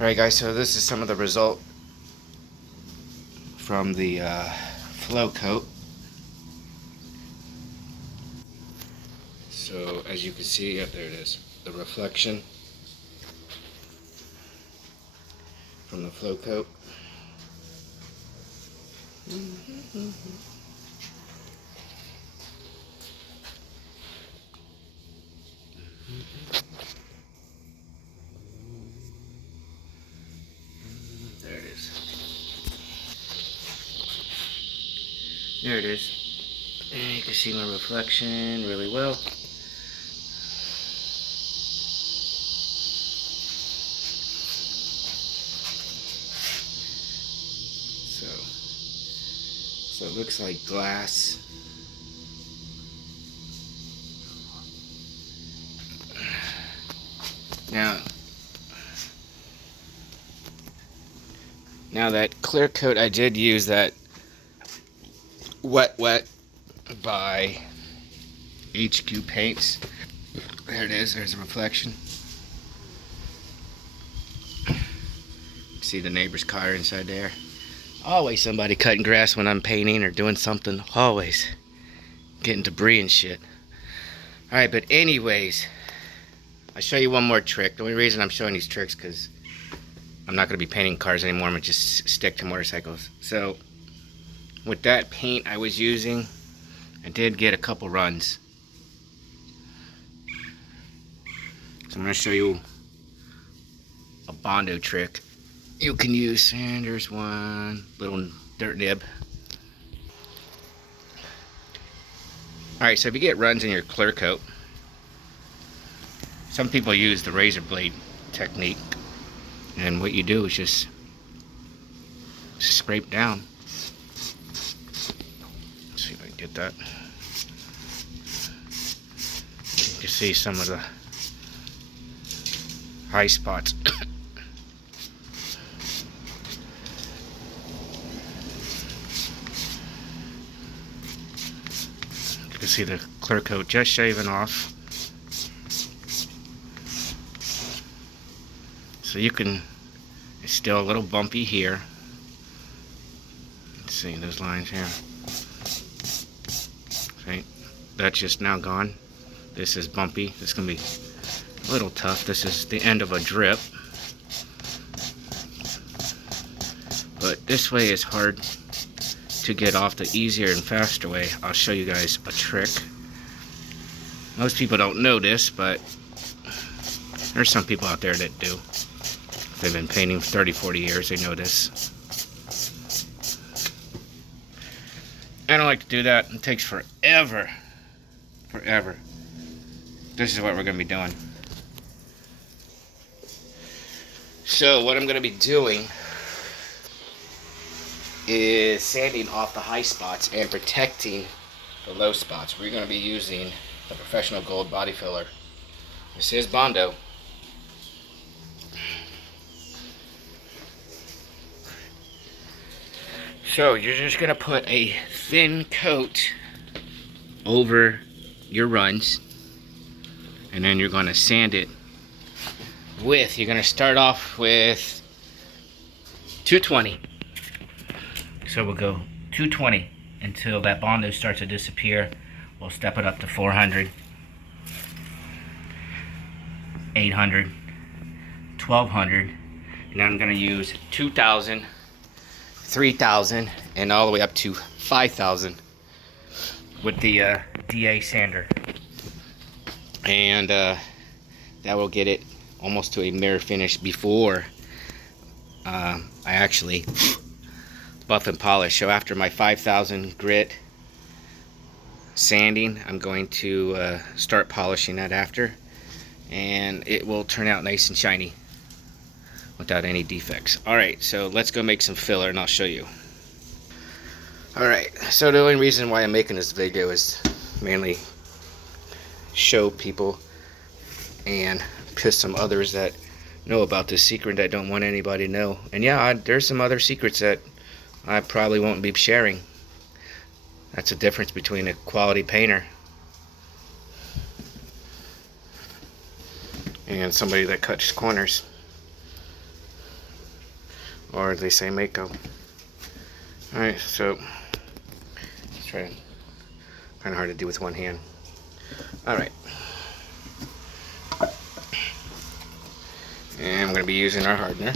Alright guys, so this is some of the result from the Clearcoat. So as you can see, there it is, the reflection from the Clearcoat. There it is. There it is. And you can see my reflection really well. So it looks like glass. Now that Clearcoat, I did use that Wet by HQ Paints. There it is, there's a reflection. See the neighbor's car inside there. Always somebody cutting grass when I'm painting or doing something. Always getting debris and shit. Alright, but anyways, I'll show you one more trick. The only reason I'm showing these tricks because I'm not going to be painting cars anymore. I'm going to just stick to motorcycles. So with that paint I was using, I did get a couple runs. So I'm going to show you a bondo trick you can use. And there's one little dirt nib. Alright, so if you get runs in your Clearcoat, some people use the razor blade technique. And what you do is just scrape down. Let's see if I can get that. You can see some of the high spots. You can see the Clearcoat just shaving off. So you can, it's still a little bumpy here. Let's see those lines here. See, that's just now gone. This is bumpy. This is going to be a little tough. This is the end of a drip. But this way is hard to get off. The easier and faster way, I'll show you guys a trick. Most people don't know this, but there's some people out there that do. They've been painting for 30-40 years, they know this. I don't like to do that. It takes forever. Forever. This is what we're going to be doing. So what I'm going to be doing is sanding off the high spots and protecting the low spots. We're going to be using the Professional Gold Body Filler. This is bondo. So you're just going to put a thin coat over your runs, and then you're going to sand it with, you're going to start off with 220. So we'll go 220 until that bondo starts to disappear. We'll step it up to 400, 800, 1200, and I'm going to use 2000, 3000, and all the way up to 5000 with the DA sander. And that will get it almost to a mirror finish before I actually buff and polish. So after my 5000 grit sanding, I'm going to start polishing that after, and it will turn out nice and shiny without any defects. Alright, so let's go make some filler and I'll show you. Alright, so the only reason why I'm making this video is mainly show people and piss some others that know about this secret that don't want anybody to know. And yeah, there's some other secrets that I probably won't be sharing. That's the difference between a quality painter and somebody that cuts corners. or they say Mako. Alright, so let's try it. Kind of hard to do with one hand. Alright. And I'm going to be using our hardener.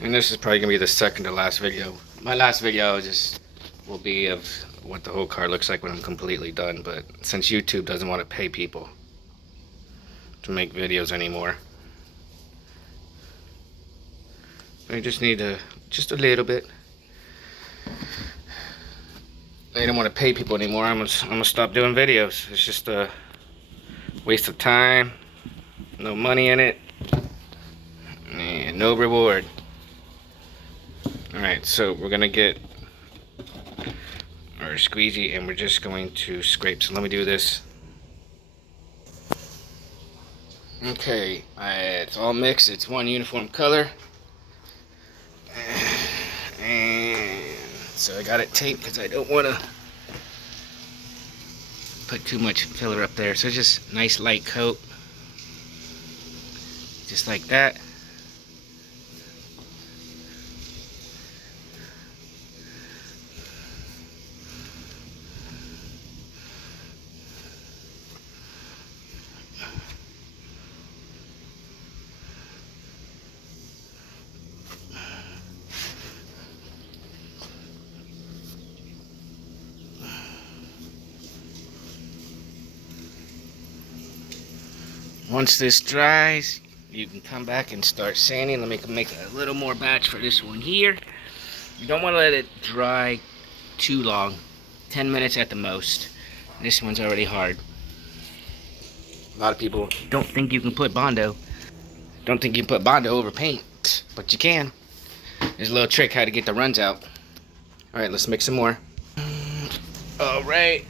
And this is probably going to be the second to last video. My last video just will be of what the whole car looks like when I'm completely done. But since YouTube doesn't want to pay people to make videos anymore, I just need just a little bit. They don't want to pay people anymore. I'm gonna stop doing videos. It's just a waste of time, no money in it, and no reward. Alright, so we're gonna get our squeegee and we're just going to scrape. So let me do this. Okay, it's all mixed. It's one uniform color. And so I got it taped because I don't want to put too much filler up there. So just nice light coat. Just like that. Once this dries, you can come back and start sanding. Let me make a little more batch for this one here. You don't want to let it dry too long, 10 minutes at the most. This one's already hard. A lot of people don't think you can put bondo. Don't think you can put bondo over paint, but you can. There's a little trick how to get the runs out. Alright, let's make some more. Alright.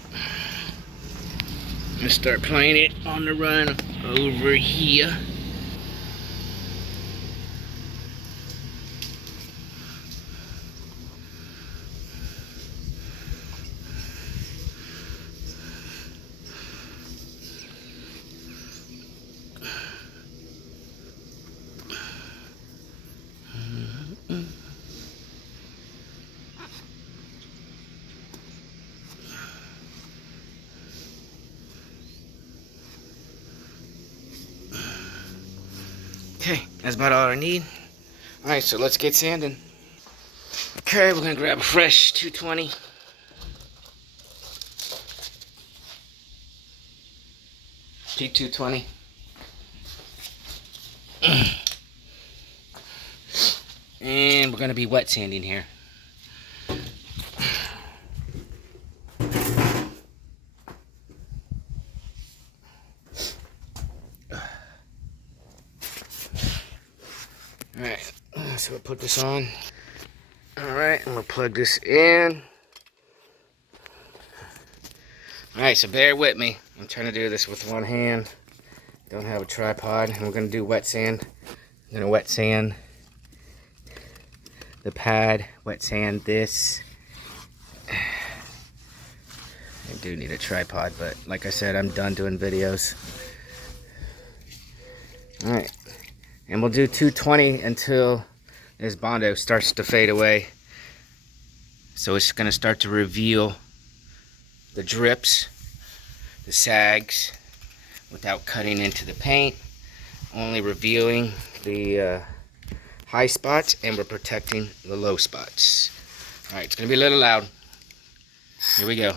Let's start applying it on the run over here. Okay, that's about all I need. Alright, so let's get sanding. Okay, we're gonna grab a fresh 220. P220. And we're gonna be wet sanding here. Alright, so we'll put this on. Alright, I'm gonna plug this in. Alright, so bear with me. I'm trying to do this with one hand. Don't have a tripod. And we're gonna do wet sand. I'm gonna wet sand the pad, wet sand this. I do need a tripod, but like I said, I'm done doing videos. Alright. And we'll do 220 until this bondo starts to fade away. So it's going to start to reveal the drips, the sags, without cutting into the paint. Only revealing the high spots, and we're protecting the low spots. Alright, it's going to be a little loud. Here we go.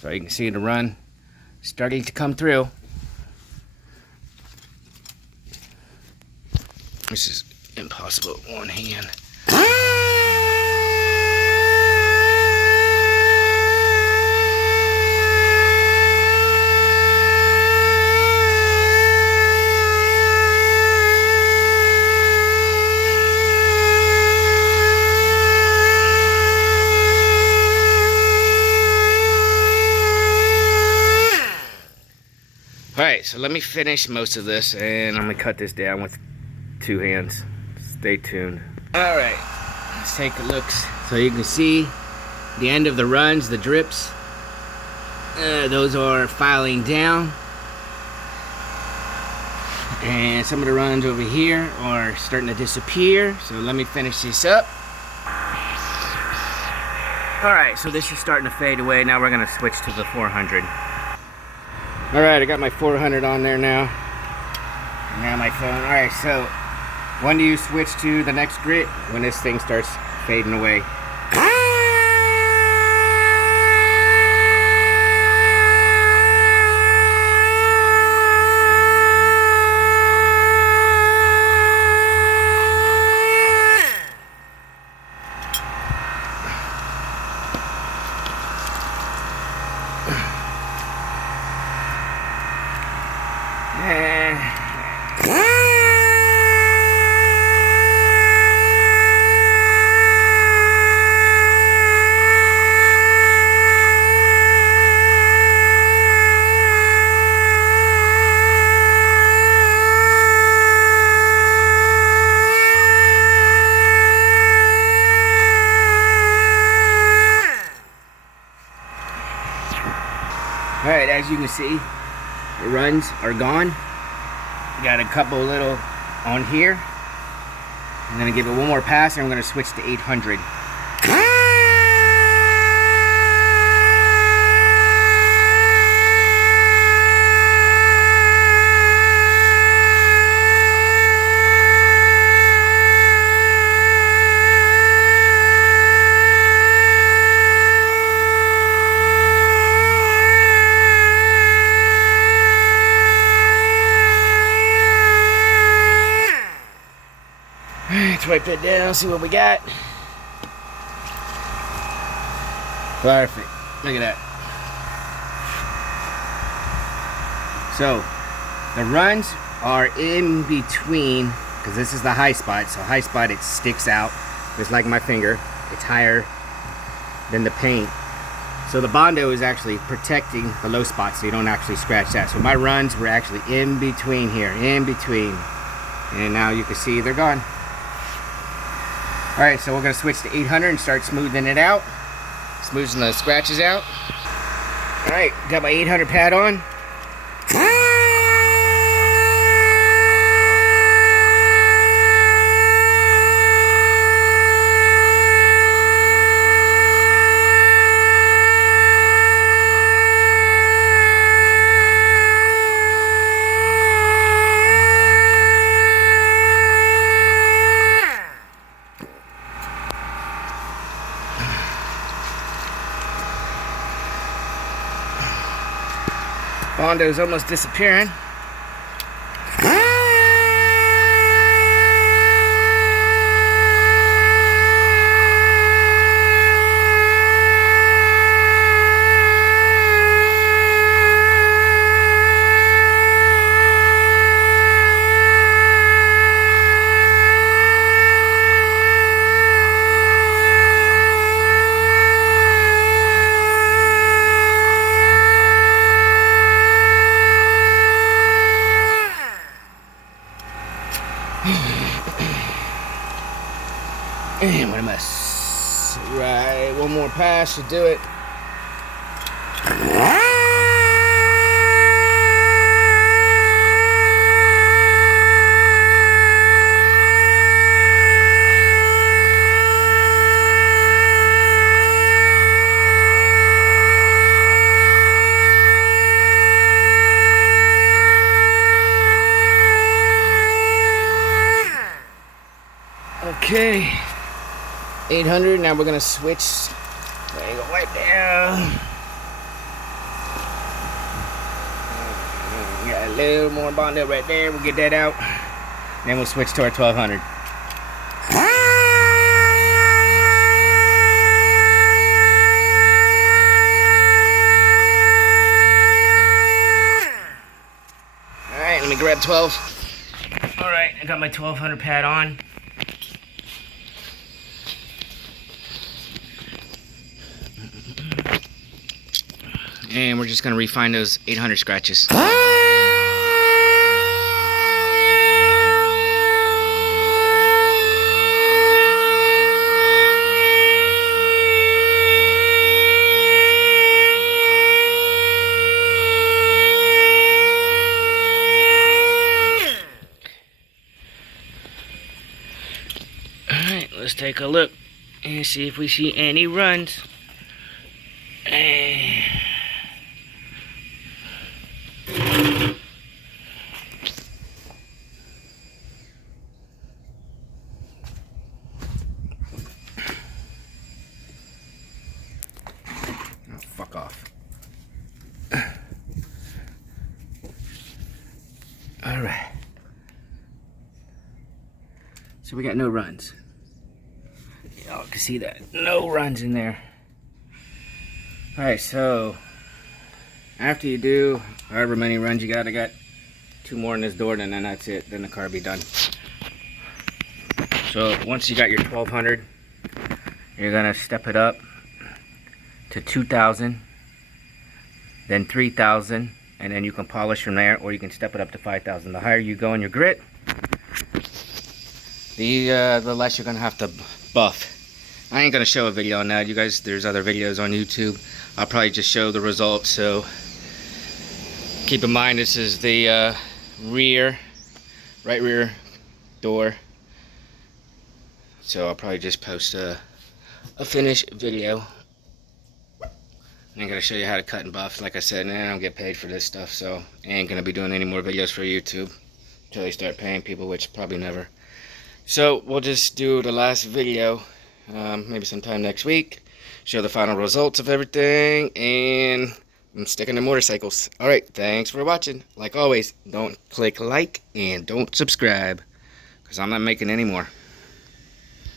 So you can see the run starting to come through. This is impossible with one hand. Alright, so let me finish most of this, and I'm gonna cut this down with 2 hands. Stay tuned. Alright, let's take a look. So you can see the end of the runs, the drips. Those are filing down. And some of the runs over here are starting to disappear. So let me finish this up. Alright, so this is starting to fade away. Now we're going to switch to the 400. Alright, I got my 400 on there now. Now my phone. Alright, so when do you switch to the next grit? When this thing starts fading away. Alright, as you can see, the runs are gone. Got a couple little on here. I'm going to give it one more pass and I'm going to switch to 800. Let's wipe that down, see what we got. Perfect. Look at that. So, the runs are in between, because this is the high spot. So high spot, it sticks out, just like my finger. It's higher than the paint. So the bondo is actually protecting the low spot, so you don't actually scratch that. So my runs were actually in between here, in between. And now you can see they're gone. Alright, so we're going to switch to 800 and start smoothing it out. Smoothing the scratches out. Alright, got my 800 pad on. Bondo's almost disappearing. And what a mess. Right, one more pass should do it. Okay, 800. Now we're gonna switch. There you go, right down. Got a little more bondo right there. We'll get that out. Then we'll switch to our 1200. All right, let me grab 12. All right, I got my 1200 pad on. And we're just going to refine those 800 scratches. let's take a look and see if we see any runs. Fuck off. Alright. So we got no runs. Y'all can see that. No runs in there. Alright, so after you do however many runs you got, I got 2 more in this door, and then that's it. Then the car will be done. So once you got your 1200, you're gonna step it up to 2000, then 3000, and then you can polish from there, or you can step it up to 5000. The higher you go in your grit, the less you're gonna have to buff. I ain't gonna show a video on that, you guys. There's other videos on YouTube. I'll probably just show the results. So keep in mind, this is the right rear door. So I'll probably just post a finished video. I'm gonna show you how to cut and buff. Like I said, and I don't get paid for this stuff, so I ain't gonna be doing any more videos for YouTube until they start paying people, which probably never. So we'll just do the last video, maybe sometime next week. Show the final results of everything, and I'm sticking to motorcycles. Alright, thanks for watching. Like always, don't click like and don't subscribe, because I'm not making any more.